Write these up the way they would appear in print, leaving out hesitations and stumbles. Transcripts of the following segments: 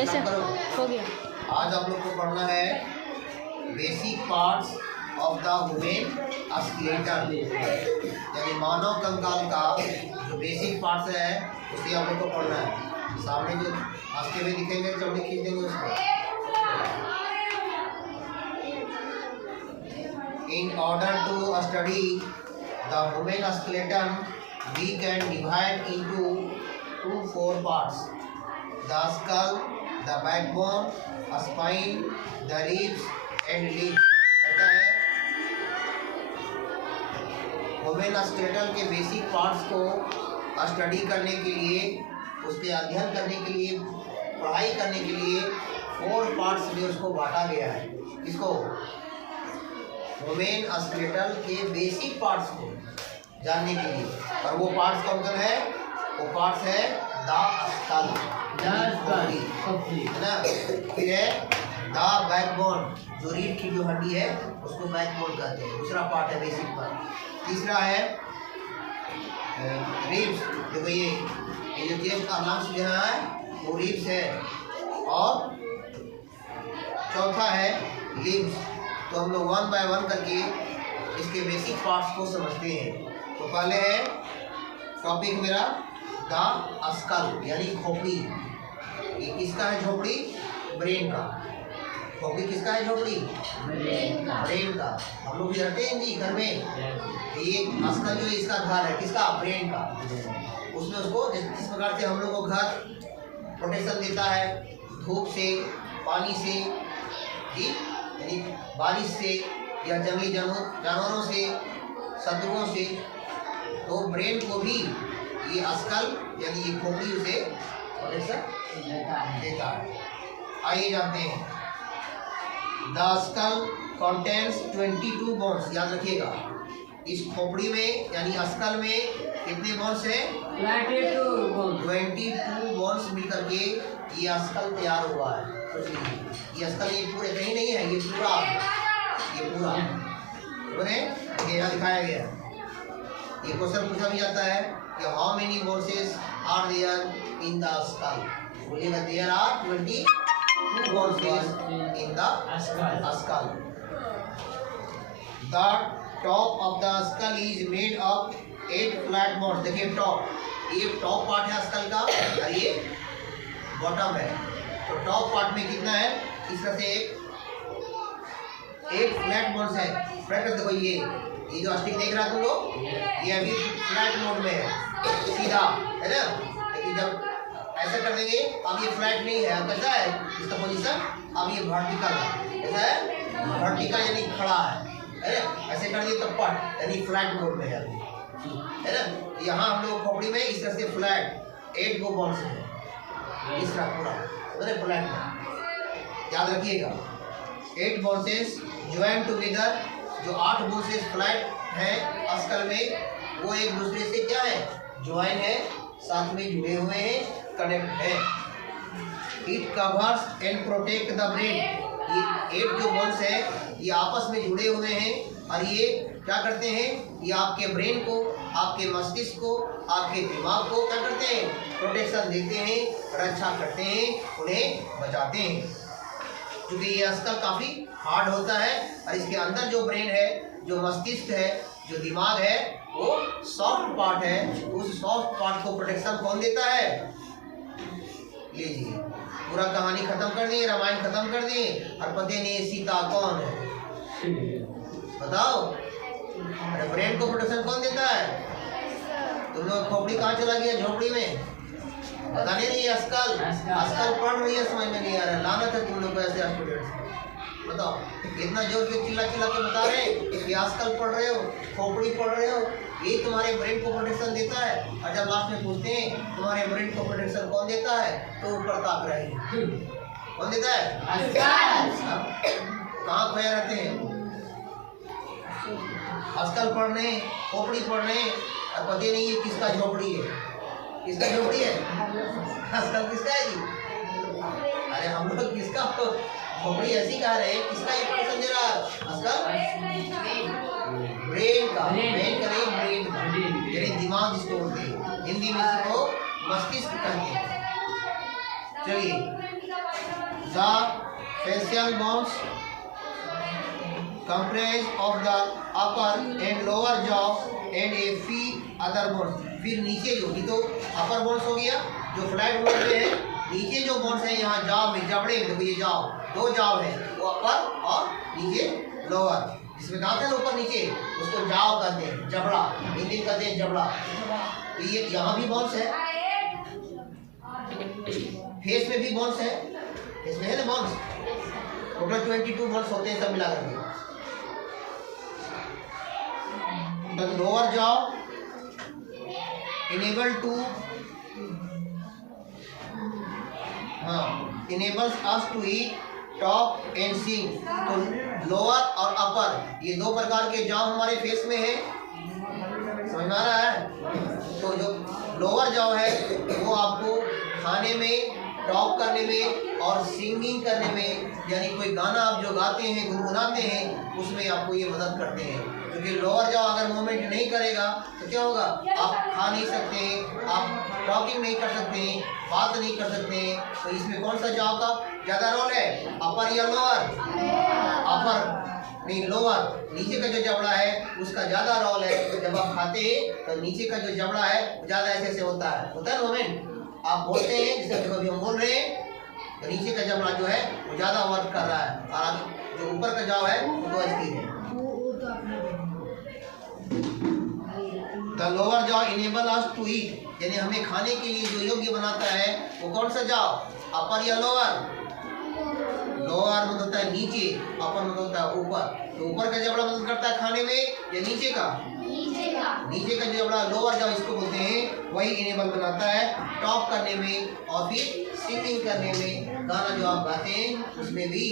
ये सब हो गया। आज आप लोग को पढ़ना है basic parts of the human skeleton, यानी मानव कंकाल का जो बेसिक पार्ट्स है उसे आप लोग को पढ़ना है। सामने जो हंसते हुए दिखेंगे चौड़ी खींच देंगे उसको। In order to study the human skeleton, we can divide into 4 parts: the skull, the backbone, spine, the ribs and limbs। कहता है ह्यूमन स्केलेटन के बेसिक पार्ट्स को स्टडी करने के लिए, उसके अध्ययन करने के लिए, पढ़ाई करने के लिए 4 पार्ट्स में उसको बांटा गया है। इसको ह्यूमन स्केलेटन के बेसिक पार्ट्स को जानने के लिए। और वो पार्ट्स कौन कौन है? वो पार्ट्स है द स्कल, है ना। फिर है द बैकबोन, जो रीढ़ की जो हड्डी है उसको बैकबोन कहते हैं, दूसरा पार्ट है बेसिक पार्ट। तीसरा है रिब्स, देखो ये जो चेस्ट का लंग्स जहाँ है वो रिब्स है। और चौथा है लिम्स। तो हम लोग 1 बाय 1 करके इसके बेसिक पार्ट्स को समझते हैं। तो पहले है टॉपिक मेरा द स्कल, यानी खोपड़ी। ये किसका है झोपड़ी? ब्रेन का। खोपड़ी किसका है? झोपड़ी ब्रेन का। हम लोग भी रहते हैं जी घर में। ये स्कल जो है इसका घर है, किसका? ब्रेन का। उसमें उसको जिस प्रकार से हम लोग को घर प्रोटेक्शन देता है धूप से, पानी से, यानी बारिश से या जंगली जानवरों से, शत्रुओं से, तो ब्रेन को भी ये स्कल यानी ये खोपड़ी उसे प्रोटेक्शन देता है। आइए जानते हैं। The skull contains 22 bones. याद रखिएगा इस खोपड़ी में यानी स्कल में कितने बोन्स हैं? 22 बोन्स मिलकर के ये स्कल तैयार हुआ है। ये स्कल ये पूरे कहीं नहीं है, ये पूरा ये यहाँ दिखाया गया। ये क्वेश्चन पूछा भी जाता है कि how many bones are there in the skull. बोलिएगा there are 22 bones in the skull. The top of the skull is made of 8 flat bones. देखिए टॉप, ये टॉप पार्ट है स्कल का और ये बॉटम है। तो टॉप पार्ट में कितना है? इस तरह से 8 फ्लैट बोन्स है। फ्लैट देखो ये जो स्टिक देख रहा है तुम लोग, ये अभी फ्लैट मोड में है, सीधा है ना। लेकिन जब ऐसा कर देंगे अब ये फ्लैट नहीं है, अब कैसा है इसका पोजीशन? अब ये वर्टिकल है। कैसा है? वर्टिकल यानी खड़ा है ना। ऐसे कर दिए तो पट यानी फ्लैट मोड में है अभी, है ना। यहाँ हम लोग खोपड़ी में इस तरह से फ्लैट 8 गो बोन्स है, इस तरह पूरा फ्लैट में। याद रखिएगा 8 बोन्सेस ज्वाइन टुगेदर। जो 8 बोन्सेस फ्लैट हैं स्कल में वो एक दूसरे से क्या है? ज्वाइन है, साथ में जुड़े हुए हैं, कनेक्ट है। It covers and protect the brain. ये 8 जो बोन्स है ये आपस में जुड़े हुए हैं और ये क्या करते हैं? ये आपके ब्रेन को, आपके मस्तिष्क को, आपके दिमाग को क्या करते हैं? प्रोटेक्शन देते हैं, रक्षा करते हैं, उन्हें बचाते हैं। क्योंकि ये स्कल काफ़ी हार्ड होता है और इसके अंदर जो ब्रेन है, जो मस्तिष्क है, जो दिमाग है, वो सॉफ्ट पार्ट है। उस सॉफ्ट पार्ट को प्रोटेक्शन कौन देता है? लीजिए पूरा कहानी खत्म कर दिए, रामायण खत्म कर दिए और पते नहीं सीता कौन है? बताओ। अरे ब्रेन को प्रोटेक्शन कौन देता है? तुम लोग खोपड़ी कहाँ चला गया? झोपड़ी में। बताने नहीं स्कल पढ़ रही है, समझ में नहीं आ रहा। लानत है तुम लोग को ऐसे स्टूडेंट्स। बताओ इतना जोर से चिल्ला के बता रहे हैं कि स्कल पढ़ रहे हो, खोपड़ी पढ़ रहे हो, ये तुम्हारे ब्रेन को प्रोटेक्शन देता है। और जब लास्ट में पूछते हैं तुम्हारे ब्रेन को प्रोटेक्शन कौन देता है, तो ऊपर ताक रहे हैं। कौन देता है? कहाँ खोया रहते हैं? स्कल पढ़ रहे हैं, खोपड़ी पढ़ रहे हैं और पता नहीं ये किसका झोपड़ी है। किसका झोपड़ी है? स्कल किसका है जी? अरे हम लोग किसका खोपड़ी ऐसी कह रहे हैं, किसका ये प्रोटेक्शन दे रहा है? स्कल ब्रेन का। ब्रेन का नहीं, ब्रेन का यानी दिमाग जिसको बोलते हैं, हिंदी में इसको मस्तिष्क कहते हैं। चलिए The facial bones comprise of the upper and lower jaw and a few other bones. फिर नीचे जो भी तो अपर बोन्स हो गया जो फ्लैट बोन में है, नीचे जो बोन्स है यहाँ जाव में, जबड़े में, देखो ये जाव, दो जाव है, वो अपर और नीचे लोअर, इसमें दांत है ऊपर नीचे, उसको जाव कहते हैं, जबड़ा, हिंदी में कहते हैं जबड़ा। तो ये यहाँ भी बोन्स है, फेस में भी बोन्स है, इसमें है ना बोन्स, टोटल 22 बोन्स होते हैं सब मिला करके। The lower jaw enables us to eat, talk and sing। तो लोअर और अपर ये दो प्रकार के जॉ हमारे फेस में है, समझ में आ रहा है? तो जो लोअर जॉ है वो आपको खाने में, टॉक करने में और सिंगिंग करने में, यानी कोई गाना आप जो गाते हैं, गुनगुनाते हैं, उसमें आपको ये मदद करते हैं। क्योंकि लोअर जॉ अगर मूवमेंट नहीं करेगा तो क्या होगा, आप खा नहीं सकते हैं, आप टॉकिंग नहीं कर सकते हैं, बात नहीं कर सकते हैं। तो इसमें कौन सा जॉ का ज़्यादा रोल है, अपर या लोअर? अपर नहीं, लोअर, नीचे का जो जबड़ा है उसका ज़्यादा रोल है। तो जब आप खाते हैं तो नीचे का जो जबड़ा है ज़्यादा ऐसे होता है मूवमेंट, आप बोलते हैं जैसे कभी हम बोल रहे हैं तो नीचे का जबड़ा जो है वो ज़्यादा वर्क कर रहा है, और जो ऊपर का जॉ है वो तो स्थिर है। The lower jaw enable us to eat, यानी हमें खाने के लिए जो योग्य बनाता है वो कौन सा जॉ, अपर या लोअर? लोअर मतलब होता है नीचे, अपर मतलब होता है ऊपर। तो ऊपर का जबड़ा मदद करता है खाने में या नीचे का? नीचे का जबड़ा लोअर जॉ इसको बोलते हैं, वही इनेबल बनाता है टॉक करने में और फिर सिंगिंग करने में। गाना जो आप गाते हैं उसमें भी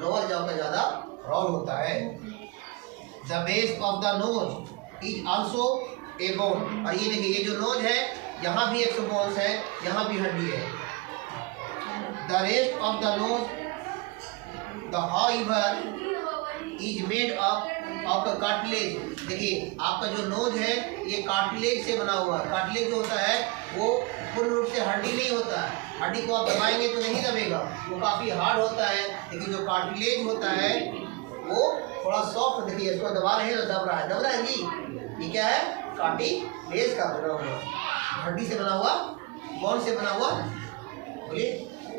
लोअर जॉ का ज़्यादा रोल होता है। The base of the nose is also a bone, और ये देखिए ये जो नोज है यहाँ भी एक बोन्स है, यहाँ भी हड्डी है। The rest of the nose the however is made up of the cartilage. देखिए आपका जो नोज है ये कार्टिलेज से बना हुआ है। कार्टिलेज जो होता है वो पूर्ण रूप से हड्डी नहीं होता है, हड्डी को आप दबाएंगे तो नहीं दबेगा, वो काफ़ी हार्ड होता है। लेकिन जो कार्टिलेज होता है वो थोड़ा सॉफ्ट, देखिए इसको दबा रहे हैं तो दब रहा है जी। ये क्या है, कार्टिलेज का बना हुआ, हड्डी से बना हुआ, बोन से बना हुआ बोलिए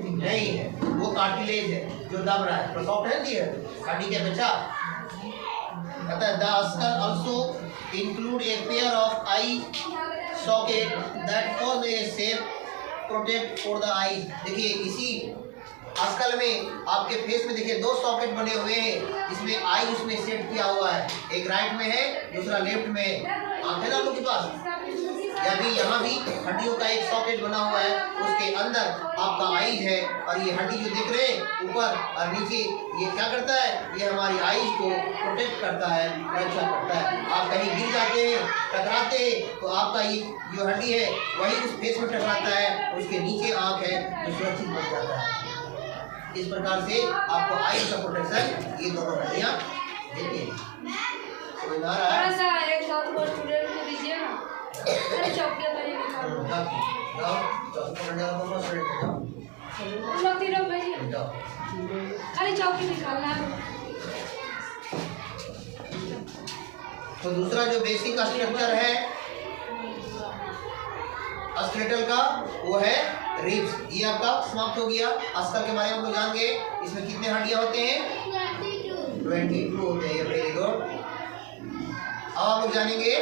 नहीं है, वो कार्टिलेज है जो दब रहा है, तो सॉफ्ट है जी हड्डी के अपेक्षा। कहता है the skull also include a pair of eye socket that form a safe protect for the eye. देखिए इसी स्कल में आपके फेस में देखिए दो सॉकेट बने हुए हैं, इसमें आई उसमें सेट किया हुआ है, एक राइट में है दूसरा लेफ्ट में। आंख है ना लोग के पास, या भी यहाँ भी हड्डियों का एक सॉकेट बना हुआ है, उसके अंदर आपका आईज है, और ये हड्डी जो दिख रहे हैं ऊपर और नीचे, ये क्या करता है, ये हमारी आईज को प्रोटेक्ट करता है, रक्षा करता है। आप कहीं गिर जाते हैं, टकराते हैं, तो आपका ये जो हड्डी है वही उस फेस में टकराता है, उसके नीचे आँख है तो सुरक्षित बन जाता है। इस प्रकार से आपको आईज का प्रोटेक्शन ये दोनों हड्डियाँ देती हैं। समझ में आ रहा है? तो दूसरा जो बेसिक स्ट्रक्चर है स्केलेटल का वो है रिब्स। ये आपका समाप्त हो गया। स्कल के बारे में हम लोग जान गए, इसमें कितने हड्डियां होते हैं, 22 होते हैं। Very good. अब आप लोग जानेंगे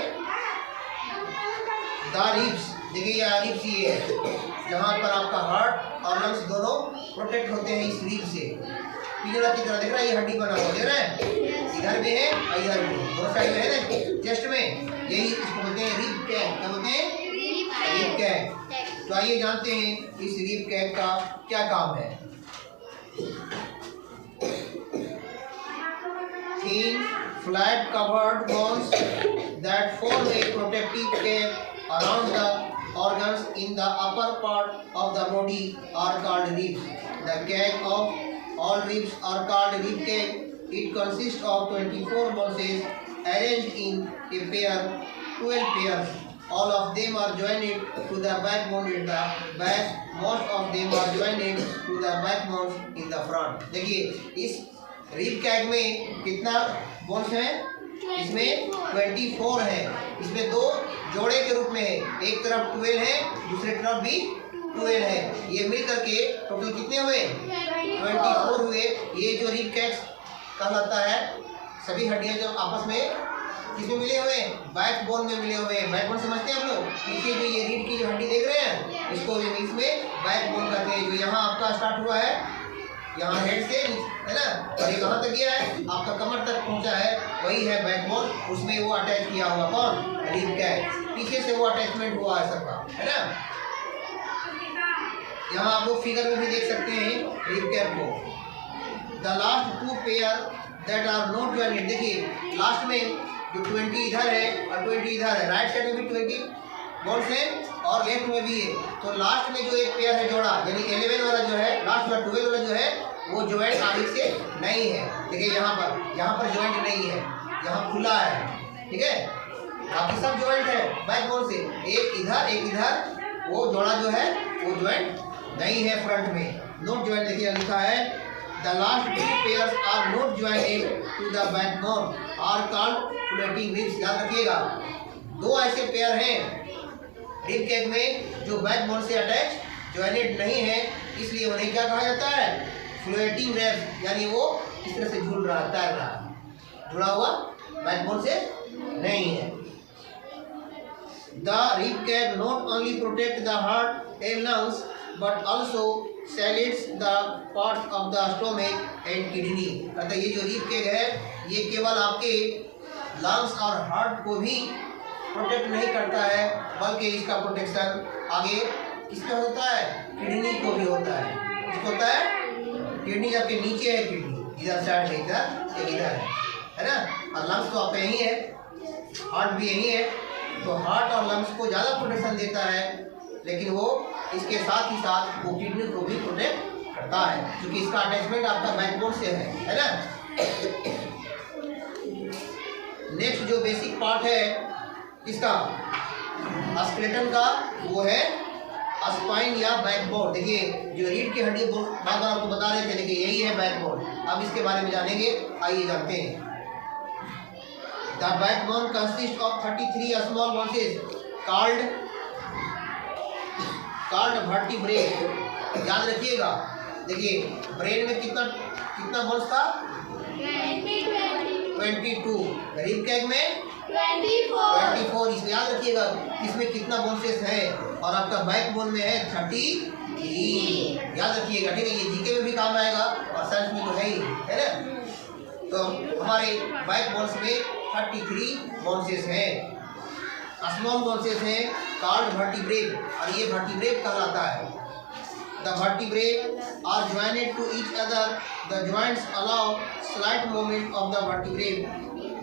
द रिब्स। देखिए ये रिब्स ये है जहाँ पर आपका हार्ट और लंग्स दोनों प्रोटेक्ट होते हैं इस रिब से। पिंजरा की तरह दिख रहा है, ये हड्डी बना हुआ दिख रहा है, इधर भी है और इधर भी, दोनों साइड में है ना, चेस्ट में। यही इसको बोलते हैं रिब कैप। क्या बोलते हैं, रिब कैप। तो आइए जानते हैं इस रिब कैप का क्या काम है। Thin, flat covered bones that form a protective cap around the organs in the upper part of the body are called ribs. The cap of all ribs are called rib cap. It consists of 24 bones arranged in a pair, 12 pairs. All of them are joined to the backbone at the back. most of them are joined to the backbone in the front. देखिए इस rib CAG में कितना bones है? इसमें 24 है। इसमें दो जोड़े के रूप में है, एक तरफ 12 है, दूसरे तरफ भी 12 है। ये मिल करके टोटल कितने हुए? 24 हुए। ये जो रिब कैग कहलाता है, सभी हड्डियां जो आपस में किसमें मिले हुए? बैकबोन में मिले हुए हैं। बैकबोन समझते हैं हम लोग? पीछे जो ये रीढ़ की जो हड्डी देख रहे हैं, इसको इंग्लिश में बैकबोन कहते हैं। जो यहाँ आपका स्टार्ट हुआ है, यहाँ हेड से, है ना, और ये कहाँ तक गया है? आपका कमर तक पहुँचा है, वही है बैकबोन। उसमें वो अटैच किया हुआ कौन? Rib CAG. पीछे से वो अटैचमेंट हुआ है सबका, है ना। यहाँ आप लोग फिगर में भी देख सकते हैं रिब कैग को। The last 2 pair that are not jointed. देखिए लास्ट में जो 20 इधर है और 20 इधर है, राइट साइड में भी 20 बोन्स है और लेफ्ट में भी है। तो लास्ट में जो एक पेयर है जोड़ा, यानी 11 वाला जो है, लास्ट वाला 12 वाला जो है, वो ज्वाइंट आगे से नहीं है। देखिए यहाँ पर ज्वाइंट नहीं है, यहाँ खुला है, ठीक है। बाकी सब ज्वाइंट है बैकबोन से, एक इधर, वो जोड़ा जो है वो ज्वाइंट नहीं है फ्रंट में, नॉट ज्वाइंट। देखिए लिखा है the last 2 pairs are not jointed to the backbone are called floating ribs. याद रखिएगा, दो ऐसे पेयर हैं रिब कैग में जो बैकबोन से अटैच ज्वाइंटेड नहीं है, इसलिए उन्हें क्या कहा जाता है? Floating ribs. यानी वो इस तरह से झूल रहा, तैर रहा, जुड़ा हुआ बैकबोन से नहीं है। The rib cage not only protect the heart and lungs but also shields the parts of the stomach and kidney. कहता ये जो रिब कैग है, ये केवल आपके लंग्स और हार्ट को भी प्रोटेक्ट नहीं करता है, बल्कि इसका प्रोटेक्शन आगे किसका होता है? किडनी को भी होता है। किसको होता है? किडनी जबकि नीचे है, किडनी इधर साइड में, इधर है ना। और लंग्स तो आपका यही है, हार्ट भी यही है। तो हार्ट और लंग्स को ज़्यादा प्रोटेक्शन देता है, लेकिन वो इसके साथ ही साथ वो किडनी को भी प्रोटेक्ट करता है, क्योंकि इसका अटैचमेंट आपका बैकबोन से है ना। नेक्स्ट जो बेसिक पार्ट है इसका स्केलेटन का, वो है स्पाइन या बैकबोन। देखिए जो रीढ़ की हड्डी बार बार आपको बता रहे थे, देखिए यही है बैकबोन। अब इसके बारे में जानेंगे, आइए जानते हैं। The backbone consist of 33 small bones called vertebrate. याद रखिएगा, देखिए ब्रेन में कितना बोन्स था? 22। रिब कैग में 24। इसमें याद रखिएगा इसमें कितना बोन्सेस है, और आपका बैकबोन में है 33। याद रखिएगा, ठीक है। ये जीके में भी काम आएगा और साइंस में तो है ही, है ना। तो हमारे बैकबोन्स में 33 बोन्सेस हैं, स्मॉल बोन्सेस हैं कॉल्ड वर्टिब्रेट, और ये वर्टिब्रेट कहलाता है। The vertebrate are jointed to each other, the joints allow slight movement of the vertebrate,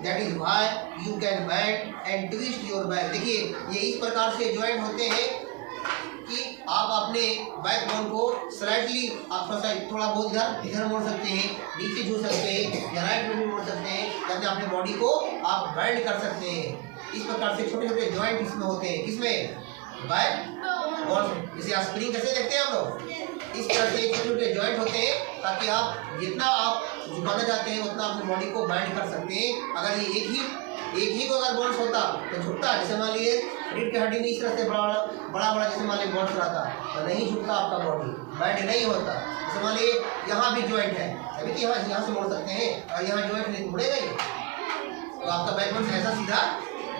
that is why you can bend and twist your back. देखिए ये इस प्रकार से ज्वाइंट होते हैं कि आप अपने बैकबोन को स्लाइटली आप थोड़ा बहुत इधर मोड़ सकते हैं, नीचे झूल सकते हैं, या राइट में भी मोड़ सकते हैं, ताकि अपने बॉडी को आप बेंड कर सकते हैं। इस प्रकार से छोटे छोटे ज्वाइंट इसमें होते हैं, किसमें? बैकबोन। जैसे स्प्रिंग कैसे देखते हैं हम लोग, इस तरह से छोटे छोटे ज्वाइंट होते हैं, ताकि आप जितना आप झुकाना चाहते हैं उतना अपनी बॉडी को बैंड कर सकते हैं। अगर ये एक ही को अगर बोन्स होता तो झुकता, जैसे मान लीजिए रीढ़ की हड्डी में इस तरह से बड़ा जैसे मान लीजिए बोन्स रहता तो नहीं झुकता, आपका बॉडी बैंड नहीं होता। जैसे मान लीजिए यहाँ भी ज्वाइंट है, अभी तो यहाँ से मोड़ सकते हैं, और यहाँ ज्वाइंट नहीं मुड़ेगा ही, तो आपका बैकबोन ऐसा सीधा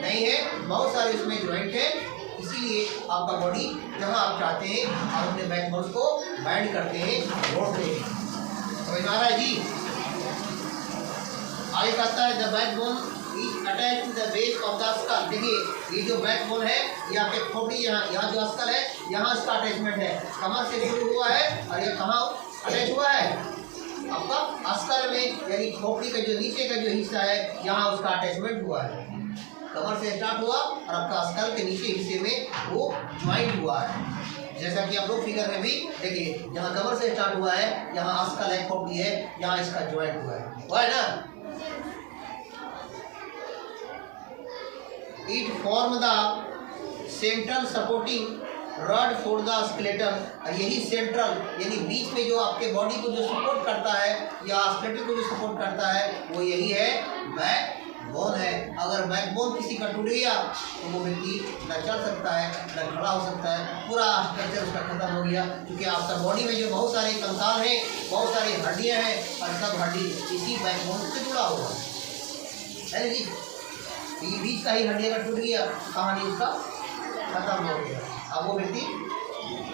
नहीं है, बहुत सारे इसमें ज्वाइंट है। इसीलिए आपका बॉडी जहाँ आप चाहते हैं आप अपने बैकबोन को बैंड करते हैं, मोड़ते हैं। समझ आ रहा है जी? आगे कहता है the backbone is attached to the base of the skull. देखिए ये जो बैकबोन है, ये आपके खोपड़ी, यहाँ जो स्कल है, यहाँ इसका अटैचमेंट है, कमर से शुरू हुआ है, और ये कहाँ अटैच हुआ है? आपका स्कल में, यानी खोपड़ी का जो नीचे का जो हिस्सा है, यहाँ उसका अटैचमेंट हुआ है। कमर से स्टार्ट हुआ और आपका स्कल के नीचे हिस्से में वो ज्वाइंट हुआ है। जैसा कि आप लोग फिगर में भी देखिए, यहाँ कमर से स्टार्ट हुआ है, यहाँ स्कल है, खोपड़ी है, यहाँ इसका ज्वाइंट हुआ है ना। It form the central supporting rod for the skeleton, यही सेंट्रल यानी बीच में जो आपके बॉडी को जो सपोर्ट करता है या स्केलेटन को जो सपोर्ट करता है वो यही है बैकबोन है। अगर बैकबोन किसी का टूट गया तो वो व्यक्ति न चल सकता है न खड़ा हो सकता है, पूरा स्ट्रक्चर उसका खत्म हो गया। क्योंकि आपका बॉडी में जो बहुत सारे कंकाल हैं, बहुत सारी हड्डियां हैं और सब हड्डी इसी बैकबोन से जुड़ा हुआ है ना जी। ये बीच का ही हड्डी अगर टूट गया कहानी उसका खत्म हो गया। अब वो व्यक्ति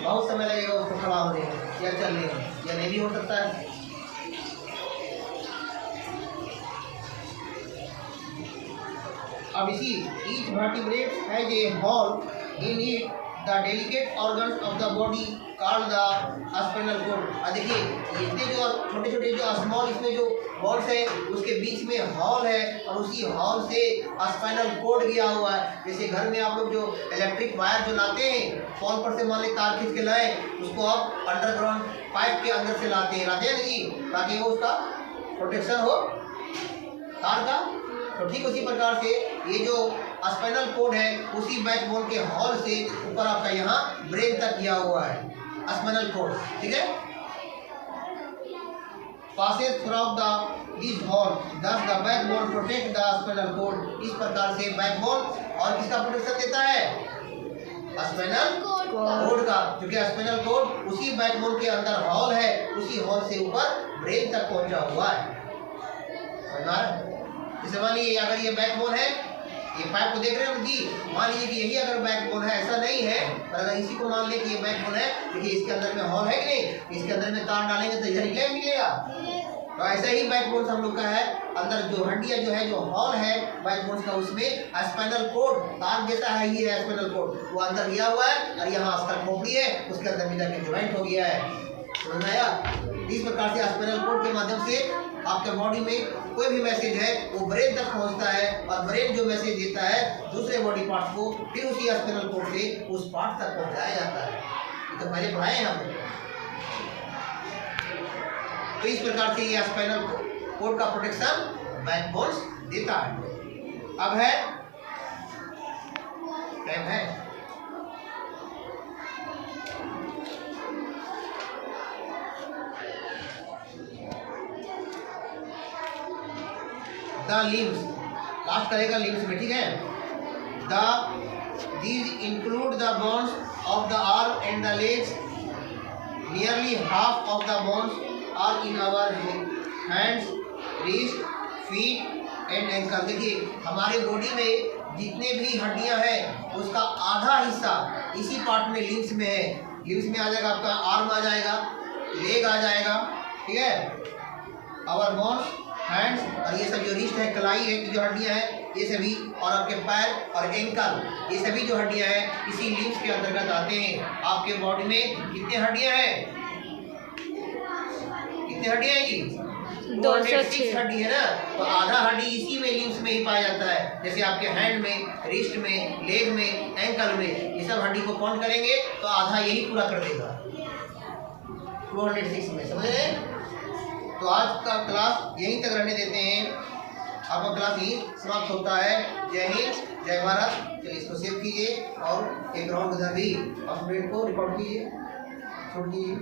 बहुत समय लगेगा उसको खड़ा होने में या चलने में, या नहीं भी हो सकता है। अब इसी each vertebrate has a hole in it, the delicate organs of the body called the spinal cord। देखिए इतने जो छोटे छोटे जो स्मॉल इसमें जो बॉल्स है उसके बीच में हॉल है और उसी हॉल से स्पाइनल कोड गया हुआ है। जैसे घर में आप लोग जो इलेक्ट्रिक वायर जो लाते हैं, पोल पर से मान ली तार खींच के लाए, उसको आप अंडरग्राउंड पाइप के अंदर से लाते हैं नहीं, ताकि वो उसका प्रोटेक्शन हो तार का। तो ठीक उसी प्रकार से ये जो स्पाइनल कोड है उसी बैकबोन के हॉल से ऊपर आपका यहाँ ब्रेन तक किया हुआ है स्पाइनल कोड, ठीक है। passes through this hole, thus the backbone protect the spinal cord। इस प्रकार से बैकबोन और किसका प्रोटेक्शन देता है? स्पाइनल कोड का, क्योंकि स्पाइनल कोड उसी बैकबोन के अंदर हॉल है, उसी हॉल से ऊपर ब्रेन तक पहुंचा हुआ है। जैसे मान लीजिए अगर ये बैकबोन है, ये पाइप को देख रहे हो जी, मान लीजिए कि यही अगर बैकबोन है, ऐसा नहीं है पर अगर इसी को मान ले कि ये बैकबोन है, देखिए इसके अंदर में हॉल है कि नहीं, इसके अंदर में तार डालेंगे तो इधर ही मिलेगा। तो ऐसा ही बैकबोन हम लोग का है, अंदर जो हड्डियां जो है, जो हॉल है बैकबोन का, उसमें स्पाइनल कोड तार देता है, ये है स्पाइनल कोड, वो अंदर लिया हुआ है और यहाँ अस्तर खोपड़ी है, उसके अंदर मिला के ज्वाइंट हो गया है। समझ में आया? इस प्रकार से स्पाइनल कोड के माध्यम से आपके बॉडी में कोई भी मैसेज है वो ब्रेन तक पहुंचता है और ब्रेन जो मैसेज देता है दूसरे बॉडी पार्ट को, फिर उसी स्पाइनल कोड से उस पार्ट तक पहुंचाया जाता है। तो पहले पढ़ाए हैं हम। तो इस प्रकार से ये स्पाइनल कोड का प्रोटेक्शन बैकबोन देता है। अब है टाइम है द लिम्स, लास्ट करेगा लिम्स में, ठीक है। these include the bones of the arm and the legs, nearly half of the bones are in our hands, wrist, feet and ankle। देखिए हमारे बॉडी में जितने भी हड्डियां हैं उसका आधा हिस्सा इसी पार्ट में लिम्स में है। लिम्स में आ जाएगा आपका आर्म आ जाएगा, लेग आ जाएगा, ठीक है, आवर बोन्स, हैंड्स, और ये सब जो रिस्ट है, कलाई है की जो हड्डियां हैं ये सभी, और आपके पैर और एंकल, ये सभी जो हड्डियां हैं इसी लिम्स के अंतर्गत आते हैं। आपके बॉडी में कितनी हड्डियां हैं? कितनी हड्डियां हैं जी? 206 हड्डी है ना। तो आधा हड्डी इसी में लिम्स में ही पाया जाता है। जैसे आपके हैंड में, रिस्ट में, लेग में, एंकल में, ये सब हड्डी को काउंट करेंगे तो आधा यही पूरा कर देगा 206 में। समझ रहे? तो आज का क्लास यहीं तक रहने देते हैं, आपका क्लास यहीं समाप्त होता है। जय हिंद, जय भारत। चलिए इसको सेव कीजिए और एक राउंड उधर भी स्टूडेंट को रिकॉर्ड कीजिए, छोड़ दीजिए।